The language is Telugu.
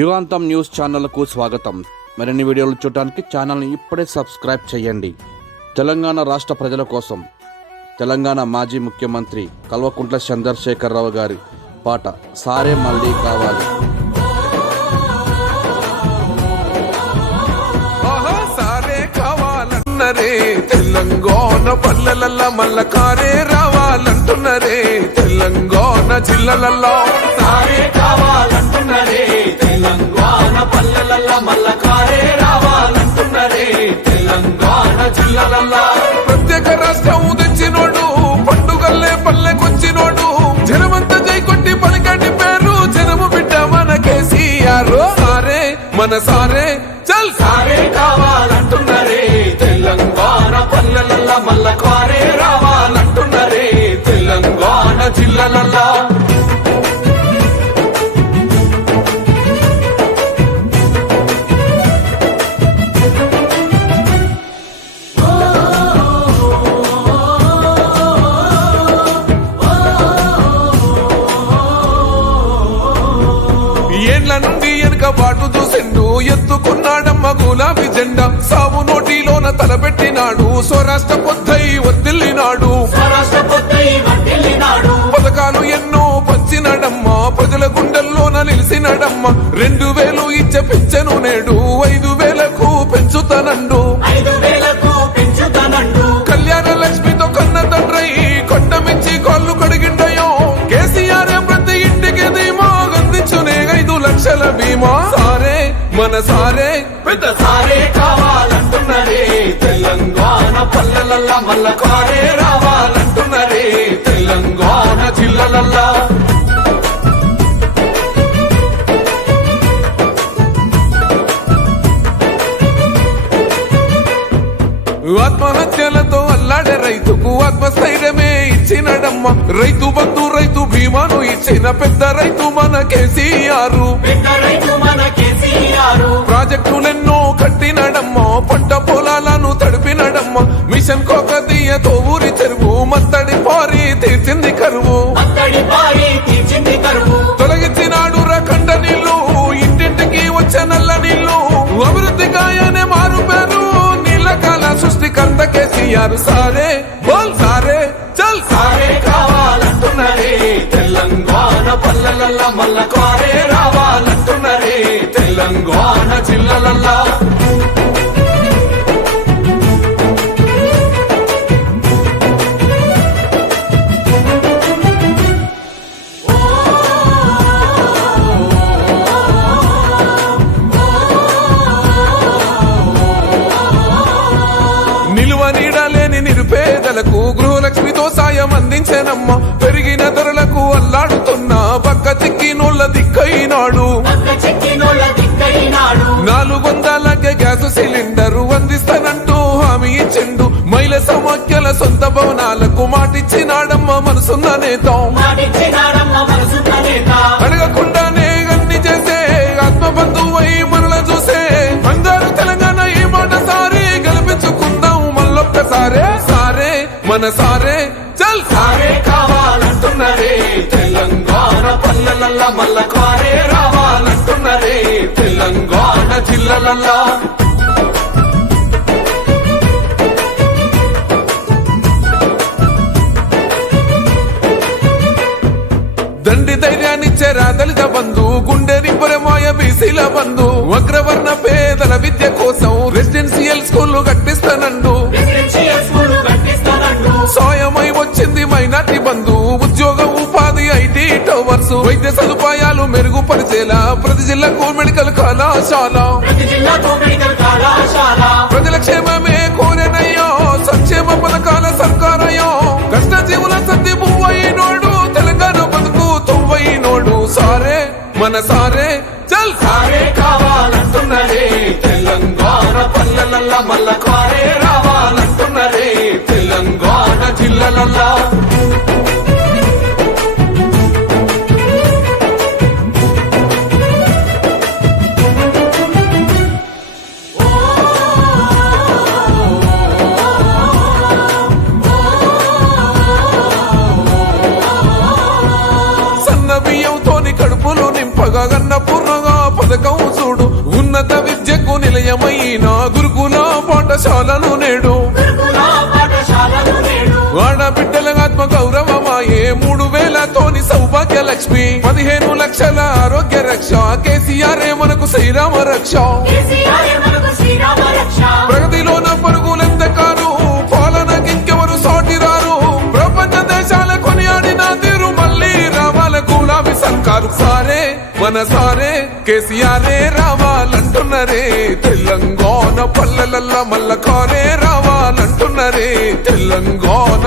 యుగాంతం న్యూస్ ఛానల్కు స్వాగతం. మరిన్ని వీడియోలు చూడడానికి ఛానల్ని ఇప్పుడే సబ్స్క్రైబ్ చేయండి. తెలంగాణ రాష్ట్ర ప్రజల కోసం తెలంగాణ మాజీ ముఖ్యమంత్రి కల్వకుంట్ల చంద్రశేఖరరావు గారి పాట సారే మళ్ళీ కావాలి. తెలంగాణ పల్లెలల్లా మల్ల కారే రావాలంటున్నరే, తెలంగాణ జిల్లలల్లో సారే కావాలంటున్నరే, తెలంగాణ పల్లెలల్లా మల్ల కారే రావాలంటున్నరే, తెలంగాణ జిల్లలల్లో ప్రత్యేక రాష్ట్రం తెచ్చినోడు, పండుగల్లే పల్లెకొచ్చినోడు, జనమంతా జై కొట్టి పలికటి పేరు జనము బిడ్డ మన కేసీఆర్. సారే మన సారే చల్ సారే కావాలంటున్నరే, తెలంగాణ పల్లెలల్లా మల్ల కారే రావాలంటున్నరే, తెలంగాణ జిల్లలల్లా ఏండ్ల నుండి వెనుక బాటు చూసిండు, ఎత్తుకున్నాడమ్మ గులాబీ జెండా, సావు నోటిలోన తలపెట్టినాడు, స్వరాష్ట్ర పొద్దై వర్దిల్లినాడు, పథకాలు ఎన్నో పంచినాడమ్మ, ప్రజల గుండెల్లోన నిలిచినాడమ్మ, 2000 ఇచ్చే పింఛను నేడు 5000కు పెంచుతానండు, కళ్యాణ లక్ష్మితో కన్న తండ్రై కొండమించి కాళ్ళు కడిగిండయో, కేసీఆర్ ప్రతి ఇంటికి ధీమా అందించునే 5 లక్షల బీమా. సారే మన సారే పెద్ద సారే కావాలంటున్నరే, తెలంగాణ పల్లెలల్లా మల్ల కారే రావాలంటున్నరే, తెలంగాణ జిల్లలల్లా ఆత్మహత్యలతో అల్లాడే రైతుకు ఆత్మస్థైర్యమే ఇచ్చినడమ్మ, రైతు బంధు రైతు బీమాను ఇచ్చిన పెద్ద రైతు మన కేసీఆర్. ప్రాజెక్టులెన్నో కట్టినడమ్మ, పంట పొలాలను తడిపినడమ్మ, మిషన్ కోకతీయతో ఊరి చెరువు మత్తడి పారి తీర్చింది కరువు, తొలగించినాడు రకండ నీళ్లు, ఇంటింటికి వచ్చే నల్ల నీళ్లు, అభివృద్ధి గాయనే మారు పేరు, నీళ్ళకాల సృష్టికర్త కేసీఆర్. సారే బోల్ సారే చల్ సారే కావాలంటున్నరే, తెలంగాణ పల్లెలల్లా మల్ల కారే రావాలంటున్నరే, తెలంగాణ జిల్లలల్లా నిలువ నీడలేని నిరుపేదలకు గృహలక్ష్మితో సాయం అందించనమ్మ, పెరిగిన ధరలకు అల్లాడుతున్న పక్క చిక్కినోళ్ళ దిక్కైనాడు, 400 గ్యాస్ సిలిండరు అందిస్తానంటూ హామీ ఇచ్చిండు, మహిళ సమాఖ్యల సొంత భవనాలకు మాటిచ్చినాడమ్మ మనసున్న నేత, అడగకుండానే అన్ని చేసే ఆత్మబంధువై మనల చూసే, అందరూ తెలంగాణ ఈ మాట సారి గెలిపించుకుందాం మళ్ళొక్కసారే. సారే మన సారే చల్ సారే కావాలంటున్నరే, తెలంగాణ పల్లెలల్లా మల్ల కారే రావాలంటున్నరే, తెలంగాణ జిల్లలల్లా దండి ధైర్యాన్నిచ్చారా దళిత బంధు, గుండె నింపరమాయ బీసీల బంధు, అగ్రవర్ణ పేదల విద్య కోసం రెసిడెన్షియల్ స్కూళ్లు కట్టిస్తానండు, సాయమై వచ్చింది మైనార్టీ బంధు, ఉద్యోగ ఉపాధి ఐటీ టవర్స్, వైద్య సదుపాయాలు మెరుగుపరిచేలా ప్రతి జిల్లాకు మెడికల్ కళాశాల, ప్రజల క్షేమమే కోరెనయ్యో, సంక్షేమ పథకాల సర్కారయ్యో, కష్టజీవుల సర్ది పువ్వైనోడు, తెలంగాణ బతుకు తొవ్వైనోడు. సారే మన సారే చల్ సారే కావాలంటున్నరే, తెలంగాణ పల్లెలల్లా మల్ల కారే రావాలంటున్నరే, తెలంగాణ జిల్లలల్లా సన్న బియ్యంతోని కడుపులు నింపగా గన్న పూర్ణగా పథకం చూడు ఉన్నత విద్యకు నిలయమైన గురుకుల పాఠశాలను నేడు ఆడబిడ్డల ఆత్మ గౌరవమాయే 3000తోని సౌభాగ్య లక్ష్మి 15 లక్షల ఆరోగ్య రక్ష కేసీఆర్ మనకు శ్రీరామ రక్ష ప్రగతిలోన పరుగులెంత కారు పాలనకి ఇంకెవరు సాటిరారు ప్రపంచ దేశాల కొనియాడిన తీరు మళ్ళీ రావాల గులాబీ సర్కారు సారే మన సారే కేసీఆరే రావాలంటున్నరే తెలంగాణ పల్లెలల్ల మల్ల కారే రావాలంటున్నరే తెలంగాణ